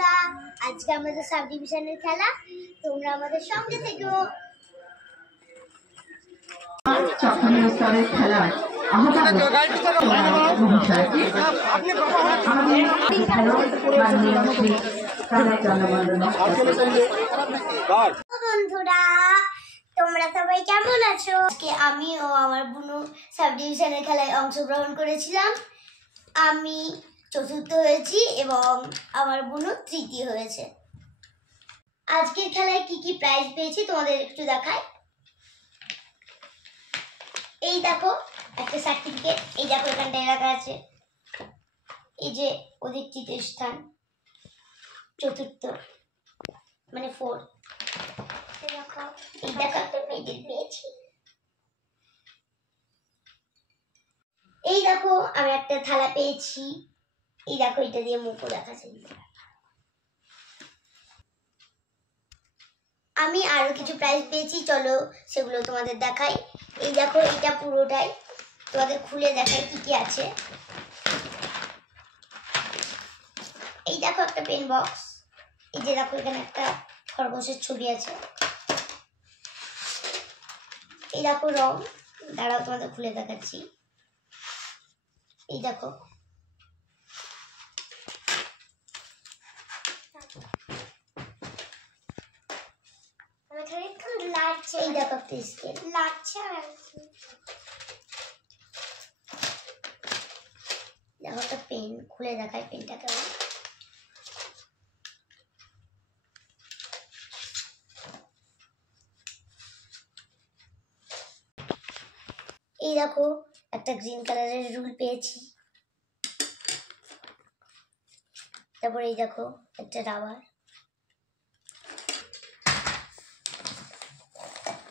বন্ধুরা, আজকে আমাদের সাব ডিভিশনের খেলা, তোমরা আমাদের সঙ্গে থেকো। বন্ধুরা, তোমরা সবাই কেমন আছো? আমি ও আমার বোনু সাব ডিভিশনের খেলায় অংশগ্রহণ করেছিলাম। আমি চতুর্থ হয়েছি এবং আমার বোনু তৃতীয় হয়েছে। আজকের খেলায় কি কি প্রাইজ পেয়েছি তোমাদের একটু দেখাই। এই দেখো একটা সার্টিফিকেট, এই দেখো এখানটায় রাখা আছে। এই যে ওদের তৃতীয় স্থান, চতুর্থ মানে 4। এই দেখো একটা মেডেল পেয়েছি। এই দেখো আমি একটা থালা পেয়েছি। এই দেখো এটা দিয়ে মুখও দেখা যায়। আমি আরো কিছু প্রাইজ পেয়েছি, চলো সেগুলো তোমাদের দেখাই। এই দেখো এটা পুরোটাই তোমাদের খুলে দেখাই কি কি আছে। এই দেখো একটা পেন বক্স। এই যে দেখো এখানে একটা খরগোশের ছবি আছে। এই দেখো রং, দাঁড়াও তোমাদের খুলে দেখাচ্ছি। এই দেখো এই দেখো একটা স্কেল লাগছে। দেখো একটা পেন, খুলে দেখায় পেনটা কেমন। এই দেখো একটা গ্রিন কালারের রুল পেয়েছি। তারপর এই দেখো একটা রাবার।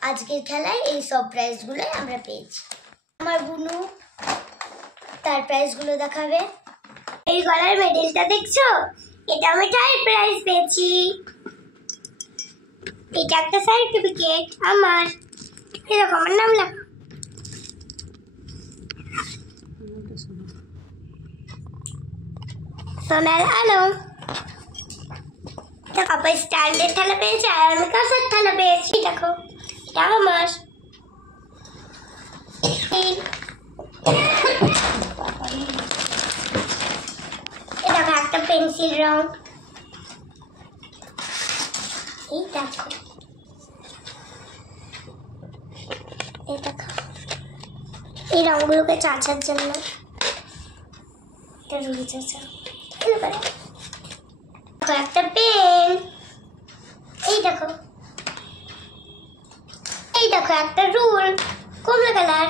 আজকের খেলায় এই সব প্রাইজগুলো আমরা পেয়েছি। আমার বুনু তার প্রাইজগুলো দেখাবে। এই গলার মেডেলটা দেখছো? এটা আমি টাইপ প্রাইজ পেয়েছি। এটা একটা সার্টিফিকেট আমার। এরকম আমার নাম লেখা। সোনার আলো। দেখো আপা স্ট্যান্ডের থালা পেয়েছে আর আমি কাঁসার থালা পেয়েছি। দেখো এটা আমার। দেখো একটা পেন্সিল রং। এই দেখো এই দেখো এই রংগুলোকে চাচার জন্য এটা রুল চাচা। একটা পেন। এই দেখো এই দেখো একটা রুল কমলা কালার।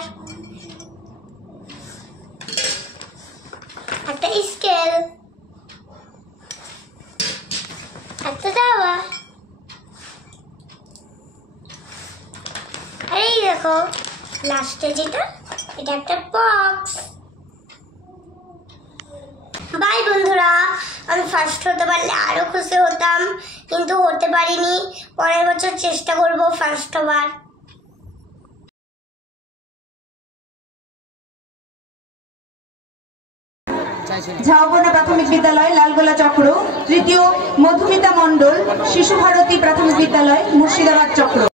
একটা স্কেল, একটা দাওয়া। আর এই দেখো লাস্টে যেটা, এটা একটা বক্স। বাই বন্ধুরা, আমি ফার্স্ট হতে পারলে আরো খুশি হতাম, কিন্তু হতে পারিনি। পরের বছর চেষ্টা করব ফার্স্ট হবার। ঝাউবনা প্রাথমিক বিদ্যালয় লালগোলা চক্র, তৃতীয় মধুমিতা মণ্ডল শিশু ভারতী প্রাথমিক বিদ্যালয় মুর্শিদাবাদ চক্র।